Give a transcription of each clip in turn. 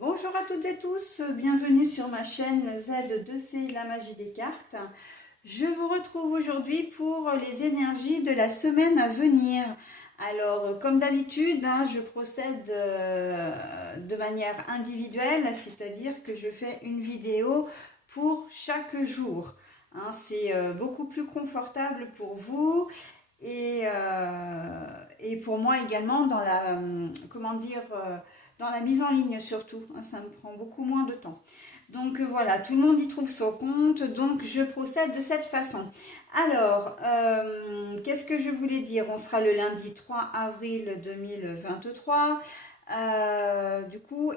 Bonjour à toutes et tous, bienvenue sur ma chaîne Z2C La Magie des Cartes. Je vous retrouve aujourd'hui pour les énergies de la semaine à venir. Alors, comme d'habitude, je procède de manière individuelle, c'est-à-dire que je fais une vidéo pour chaque jour. C'est beaucoup plus confortable pour vous et pour moi également dans la, dans la mise en ligne surtout. Ça me prend beaucoup moins de temps. Donc voilà, tout le monde y trouve son compte, donc je procède de cette façon. Alors, qu'est-ce que je voulais dire? On sera le lundi 3 avril 2023. Du coup,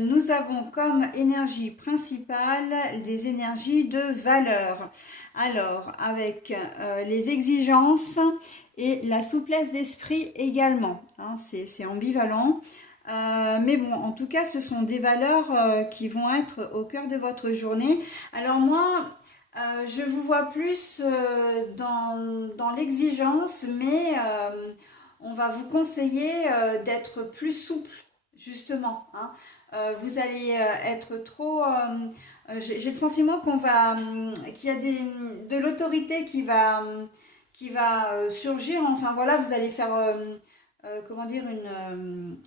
nous avons comme énergie principale des énergies de valeur. Alors, avec les exigences et la souplesse d'esprit également. C'est ambivalent. Mais bon, en tout cas, ce sont des valeurs qui vont être au cœur de votre journée. Alors moi, je vous vois plus dans l'exigence, mais on va vous conseiller d'être plus souple, justement. Vous allez être trop... j'ai le sentiment qu'il y a de l'autorité qui va surgir. Enfin voilà, vous allez faire... comment dire,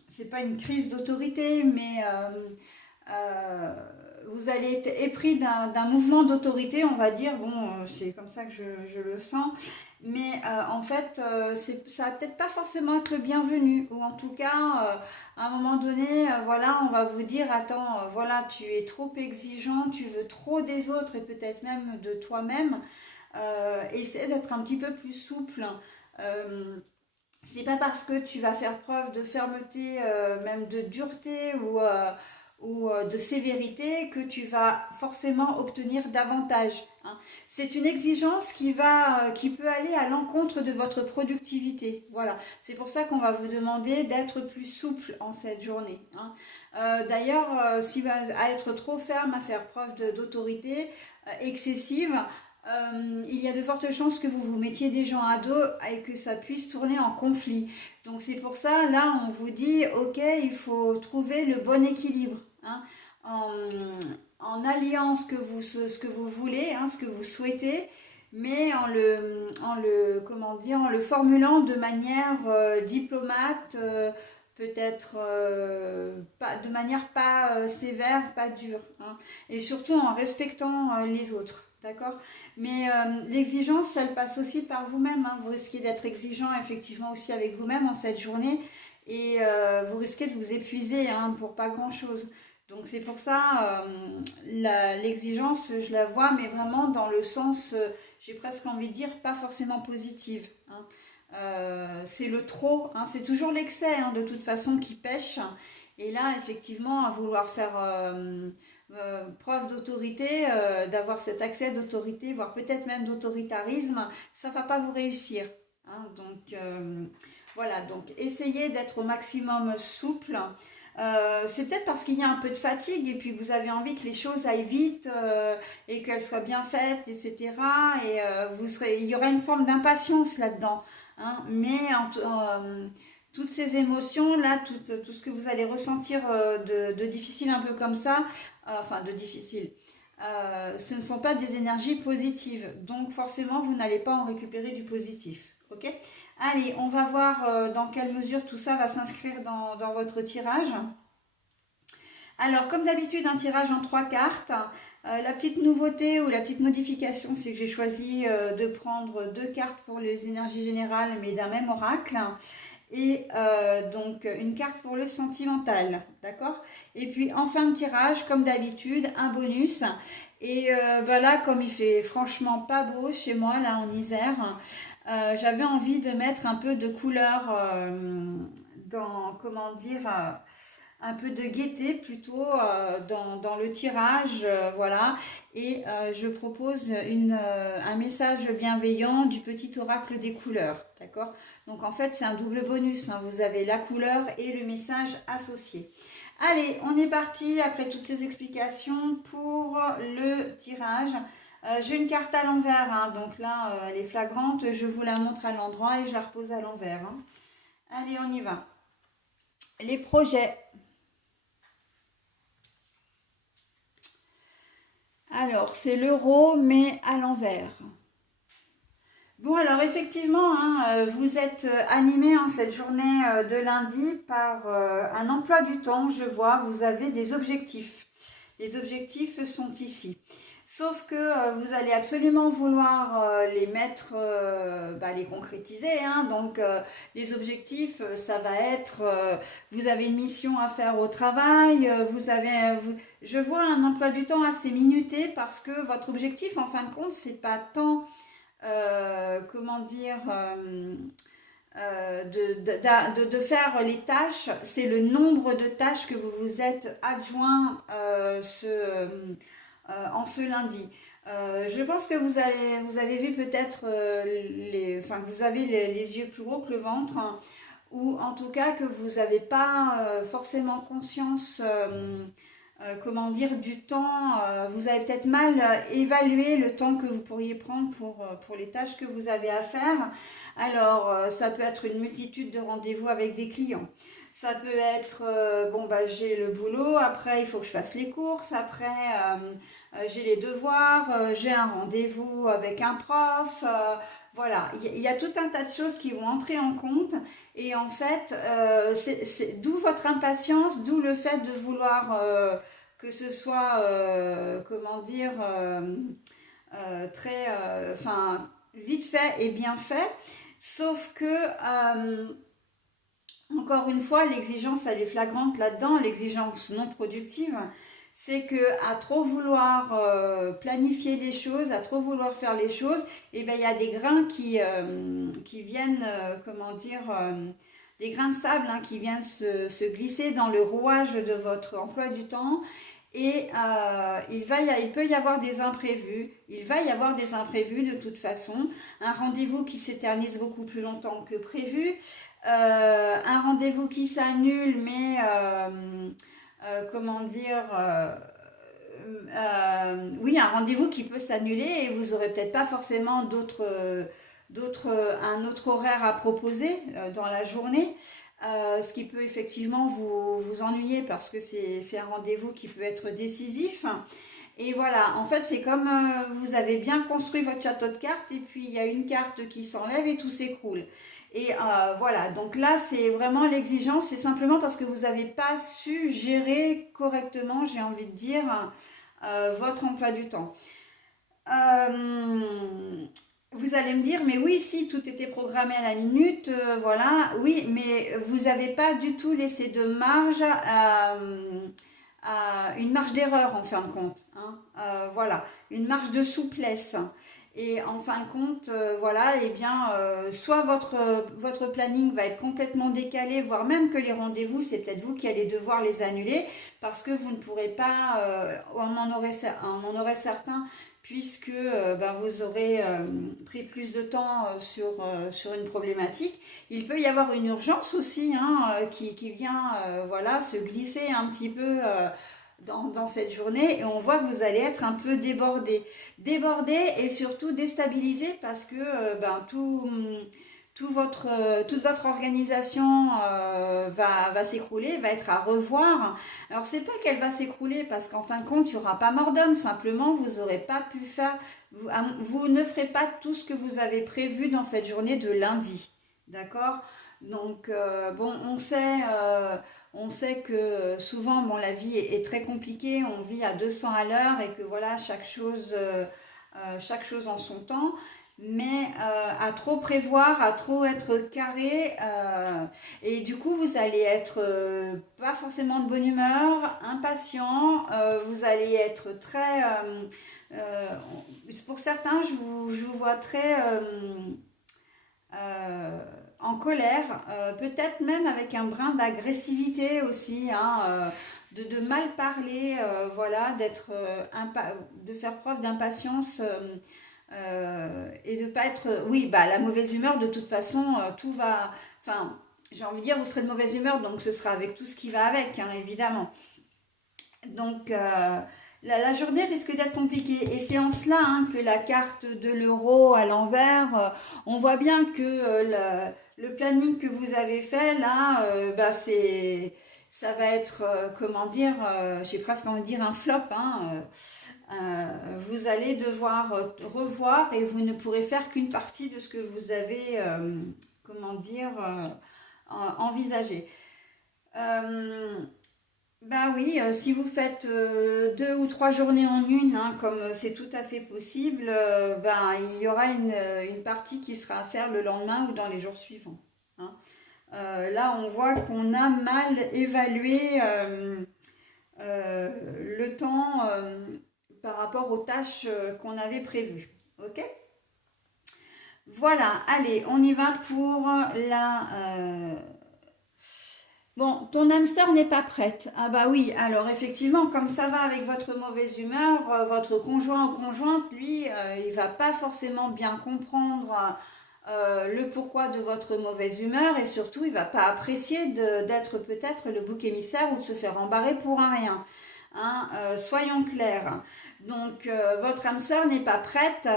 c'est pas une crise d'autorité, mais vous allez être épris d'un mouvement d'autorité, on va dire. Bon, c'est comme ça que je le sens. Mais en fait, ça va peut-être pas forcément être le bienvenu. Ou en tout cas, à un moment donné, voilà, on va vous dire, attends, voilà, tu es trop exigeant, tu veux trop des autres et peut-être même de toi-même. Essaie d'être un petit peu plus souple. Euh, c'est pas parce que tu vas faire preuve de fermeté, même de dureté ou de sévérité que tu vas forcément obtenir davantage. C'est une exigence qui peut aller à l'encontre de votre productivité. Voilà, c'est pour ça qu'on va vous demander d'être plus souple en cette journée. D'ailleurs, si vous à être trop ferme, à faire preuve d'autorité excessive, il y a de fortes chances que vous vous mettiez des gens à dos et que ça puisse tourner en conflit. Donc c'est pour ça, là, on vous dit, ok, il faut trouver le bon équilibre, en, en alliant ce que vous voulez, ce que vous souhaitez, mais comment dire, en le formulant de manière diplomate, peut-être de manière pas sévère, pas dure, et surtout en respectant les autres, d'accord? Mais l'exigence, elle passe aussi par vous-même. Vous risquez d'être exigeant effectivement aussi avec vous-même en cette journée et vous risquez de vous épuiser pour pas grand-chose. Donc c'est pour ça, l'exigence, je la vois, mais vraiment dans le sens, j'ai presque envie de dire, pas forcément positive. C'est le trop, c'est toujours l'excès de toute façon qui pêche. Et là, effectivement, à vouloir faire preuve d'autorité, d'avoir cet accès d'autorité, voire peut-être même d'autoritarisme, ça ne va pas vous réussir. Donc voilà, donc essayez d'être au maximum souple. C'est peut-être parce qu'il y a un peu de fatigue et puis que vous avez envie que les choses aillent vite et qu'elles soient bien faites, etc. Et il y aura une forme d'impatience là-dedans. Mais toutes ces émotions là, tout ce que vous allez ressentir de difficile un peu comme ça, enfin de difficile, ce ne sont pas des énergies positives. Donc forcément, vous n'allez pas en récupérer du positif. Ok? Allez, on va voir dans quelle mesure tout ça va s'inscrire dans votre tirage. Alors, comme d'habitude, un tirage en 3 cartes. La petite nouveauté ou la petite modification, c'est que j'ai choisi de prendre 2 cartes pour les énergies générales, mais d'un même oracle. Et donc une carte pour le sentimental, d'accord? Et puis en fin de tirage, comme d'habitude, un bonus. Et là, comme il fait franchement pas beau chez moi, là en Isère, j'avais envie de mettre un peu de couleur dans, comment dire, un peu de gaieté plutôt dans le tirage, voilà. Et je propose un message bienveillant du petit oracle des couleurs, d'accord? Donc en fait c'est un double bonus, vous avez la couleur et le message associé. Allez, on est parti après toutes ces explications pour le tirage. J'ai une carte à l'envers, donc là elle est flagrante, je vous la montre à l'endroit et je la repose à l'envers. Allez, on y va. Les projets. Alors, c'est l'euro, mais à l'envers. Bon, alors effectivement, hein, vous êtes animé en cette journée de lundi par un emploi du temps, je vois, vous avez des objectifs. Les objectifs sont ici. Sauf que vous allez absolument vouloir les mettre, les concrétiser, hein. Donc, les objectifs, ça va être, vous avez une mission à faire au travail, je vois un emploi du temps assez minuté parce que votre objectif, en fin de compte, c'est pas tant comment dire, de faire les tâches, c'est le nombre de tâches que vous vous êtes adjoint en ce lundi. Je pense que vous avez vu peut-être enfin, que vous avez les yeux plus gros que le ventre, hein, ou en tout cas que vous n'avez pas forcément conscience comment dire, du temps, vous avez peut-être mal évalué le temps que vous pourriez prendre pour les tâches que vous avez à faire. Alors, ça peut être une multitude de rendez-vous avec des clients. Ça peut être, bon, bah, j'ai le boulot, après il faut que je fasse les courses, après j'ai les devoirs, j'ai un rendez-vous avec un prof. Voilà, il y a tout un tas de choses qui vont entrer en compte. Et en fait, c'est d'où votre impatience, d'où le fait de vouloir que ce soit, comment dire, très, enfin, vite fait et bien fait. Sauf que, encore une fois, l'exigence, elle est flagrante là-dedans, l'exigence non productive. C'est que à trop vouloir planifier les choses, à trop vouloir faire les choses, et ben il y a des grains qui viennent, comment dire, des grains de sable, hein, qui viennent se glisser dans le rouage de votre emploi du temps. Et il peut y avoir des imprévus. Il va y avoir des imprévus de toute façon. Un rendez-vous qui s'éternise beaucoup plus longtemps que prévu. Un rendez-vous qui s'annule, mais comment dire, oui, un rendez-vous qui peut s'annuler et vous n'aurez peut-être pas forcément un autre horaire à proposer dans la journée. Ce qui peut effectivement vous ennuyer parce que c'est un rendez-vous qui peut être décisif. Et voilà, en fait, c'est comme vous avez bien construit votre château de cartes et puis il y a une carte qui s'enlève et tout s'écroule. Et voilà, donc là, c'est vraiment l'exigence, c'est simplement parce que vous n'avez pas su gérer correctement, j'ai envie de dire, votre emploi du temps. Euh, Vous allez me dire, mais oui, si tout était programmé à la minute, voilà, oui, mais vous n'avez pas du tout laissé de marge à une marge d'erreur en fin de compte, hein. Voilà, une marge de souplesse. Et en fin de compte, voilà, eh bien, soit votre planning va être complètement décalé, voire même que les rendez-vous, c'est peut-être vous qui allez devoir les annuler parce que vous ne pourrez pas, on en aurait certains puisque ben, vous aurez pris plus de temps sur une problématique. Il peut y avoir une urgence aussi, hein, qui vient voilà, se glisser un petit peu dans cette journée et on voit que vous allez être un peu débordé. Débordé et surtout déstabilisé parce que ben, toute votre organisation va s'écrouler, va être à revoir. Alors c'est pas qu'elle va s'écrouler parce qu'en fin de compte il n'y aura pas mort d'homme, simplement vous n'aurez pas pu faire, vous ne ferez pas tout ce que vous avez prévu dans cette journée de lundi, d'accord? Donc bon, on sait que souvent bon, la vie est très compliquée, on vit à 200 à l'heure et que voilà chaque chose en son temps, mais à trop prévoir, à trop être carré, et du coup vous allez être pas forcément de bonne humeur, impatient, vous allez être très, euh, pour certains je vous vois très en colère, peut-être même avec un brin d'agressivité aussi, hein, de mal parler, voilà, de faire preuve d'impatience et de pas être, oui, bah la mauvaise humeur de toute façon, tout va, enfin, j'ai envie de dire, vous serez de mauvaise humeur, donc ce sera avec tout ce qui va avec, hein, évidemment. Donc la journée risque d'être compliquée et c'est en cela hein, que la carte de l'euro à l'envers, on voit bien que le planning que vous avez fait là, bah, ça va être, comment dire, j'ai presque envie de dire un flop, hein, vous allez devoir revoir et vous ne pourrez faire qu'une partie de ce que vous avez, comment dire, envisagé. Euh, Bah oui, si vous faites 2 ou 3 journées en une, hein, comme c'est tout à fait possible, ben, il y aura une partie qui sera à faire le lendemain ou dans les jours suivants, hein. Là, on voit qu'on a mal évalué euh, le temps par rapport aux tâches qu'on avait prévues. Ok? Voilà, allez, on y va pour la, bon, ton âme sœur n'est pas prête. Ah bah oui, alors effectivement, comme ça va avec votre mauvaise humeur, votre conjoint ou conjointe, lui, il va pas forcément bien comprendre le pourquoi de votre mauvaise humeur et surtout, il va pas apprécier d'être peut-être le bouc émissaire ou de se faire embarrer pour un rien. Hein, soyons clairs. Donc, votre âme sœur n'est pas prête.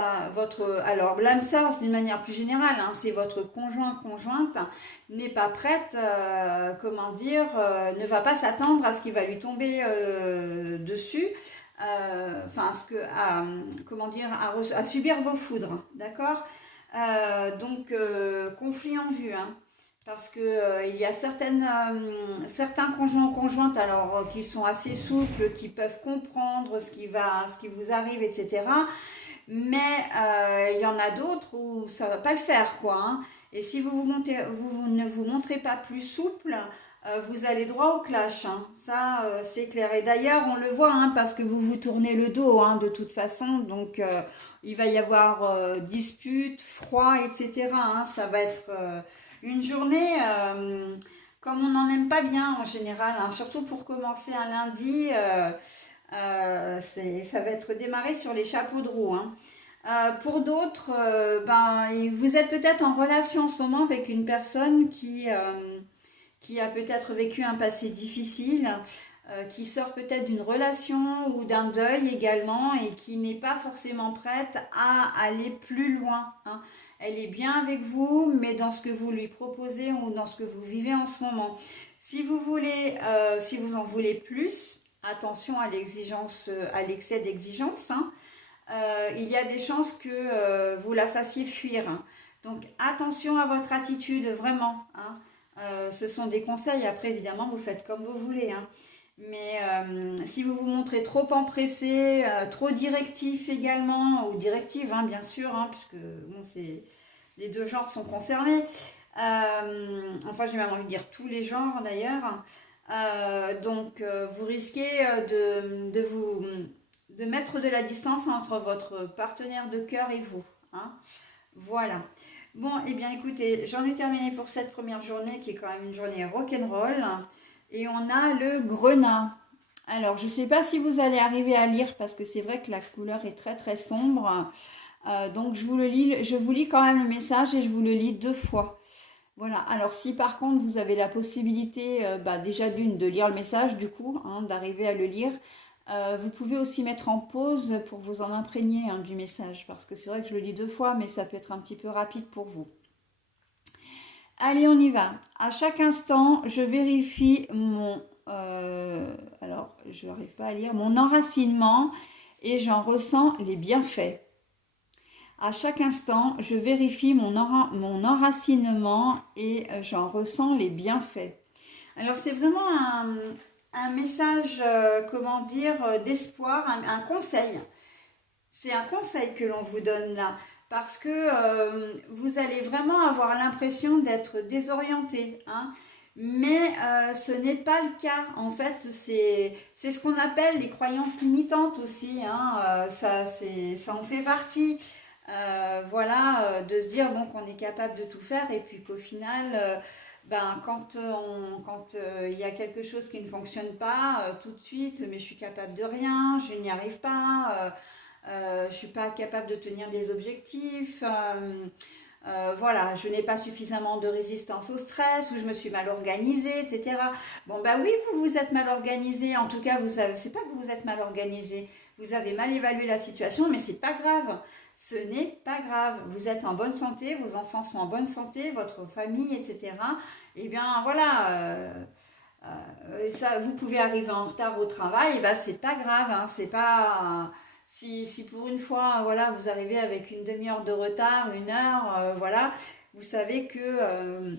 Alors, l'âme sœur, d'une manière plus générale, hein, c'est votre conjoint, conjointe, n'est pas prête, comment dire, ne va pas s'attendre à ce qui va lui tomber dessus, enfin, comment dire, à subir vos foudres, d'accord. Donc, conflit en vue, hein. Parce que il y a certains conjoints ou conjointes alors qui sont assez souples, qui peuvent comprendre ce qui vous arrive, etc. Mais il y en a d'autres où ça va pas le faire, quoi, hein. Et si vous ne vous montrez pas plus souple, vous allez droit au clash, hein. Ça, c'est clair. Et d'ailleurs, on le voit, hein, parce que vous vous tournez le dos, hein, de toute façon. Donc, il va y avoir dispute, froid, etc., hein. Ça va être une journée comme on n'en aime pas bien en général, hein, surtout pour commencer un lundi. Ça va être démarré sur les chapeaux de roue, hein. Pour d'autres, ben, vous êtes peut-être en relation en ce moment avec une personne qui a peut-être vécu un passé difficile, qui sort peut-être d'une relation ou d'un deuil également et qui n'est pas forcément prête à aller plus loin, hein. Elle est bien avec vous, mais dans ce que vous lui proposez ou dans ce que vous vivez en ce moment. Si vous en voulez plus, attention à l'exigence, à l'excès d'exigence, hein. Il y a des chances que vous la fassiez fuir, hein. Donc attention à votre attitude, vraiment, hein. Ce sont des conseils, après évidemment vous faites comme vous voulez, hein. Mais si vous vous montrez trop empressé, trop directif également, ou directive, hein, bien sûr, hein, puisque bon, les deux genres sont concernés. Enfin, j'ai même envie de dire tous les genres d'ailleurs. Donc, vous risquez de mettre de la distance entre votre partenaire de cœur et vous, hein. Voilà. Bon, eh bien écoutez, j'en ai terminé pour cette première journée qui est quand même une journée rock'n'roll. Et on a le grenat. Alors, je ne sais pas si vous allez arriver à lire parce que c'est vrai que la couleur est très très sombre. Donc, je vous lis quand même le message et je vous le lis 2 fois. Voilà. Alors, si par contre vous avez la possibilité, bah, déjà d'une de lire le message, du coup, hein, d'arriver à le lire, vous pouvez aussi mettre en pause pour vous en imprégner, hein, du message, parce que c'est vrai que je le lis 2 fois, mais ça peut être un petit peu rapide pour vous. Allez, on y va. À chaque instant, je vérifie alors, je n'arrive pas à lire, mon enracinement et j'en ressens les bienfaits. À chaque instant, je vérifie mon enracinement et j'en ressens les bienfaits. Alors, c'est vraiment un message, comment dire, d'espoir, un conseil. C'est un conseil que l'on vous donne là, parce que vous allez vraiment avoir l'impression d'être désorienté, hein. Mais ce n'est pas le cas. En fait, c'est ce qu'on appelle les croyances limitantes aussi, hein. Ça en fait partie. Voilà, de se dire bon qu'on est capable de tout faire et puis qu'au final, ben quand il y a quelque chose qui ne fonctionne pas tout de suite, mais je suis capable de rien, je n'y arrive pas. Je ne suis pas capable de tenir des objectifs, voilà, je n'ai pas suffisamment de résistance au stress, ou je me suis mal organisée, etc. Bon, bah oui, vous vous êtes mal organisé, en tout cas, vous savez, c'est pas que vous vous êtes mal organisé, vous avez mal évalué la situation, mais c'est pas grave, ce n'est pas grave, vous êtes en bonne santé, vos enfants sont en bonne santé, votre famille, etc. Eh bien, voilà. Et ça, vous pouvez arriver en retard au travail, et ben c'est pas grave, hein, c'est pas si pour une fois, voilà, vous arrivez avec une demi-heure de retard, une heure, voilà, vous savez que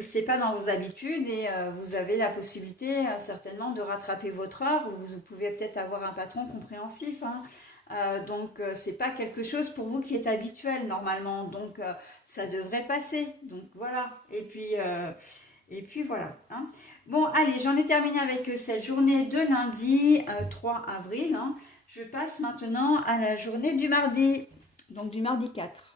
c'est pas dans vos habitudes et vous avez la possibilité certainement de rattraper votre heure. Vous pouvez peut-être avoir un patron compréhensif, hein. Donc c'est pas quelque chose pour vous qui est habituel normalement. Donc ça devrait passer. Donc voilà. Et puis voilà, hein. Bon, allez, j'en ai terminé avec cette journée de lundi 3 avril, hein. Je passe maintenant à la journée du mardi, donc du mardi 4.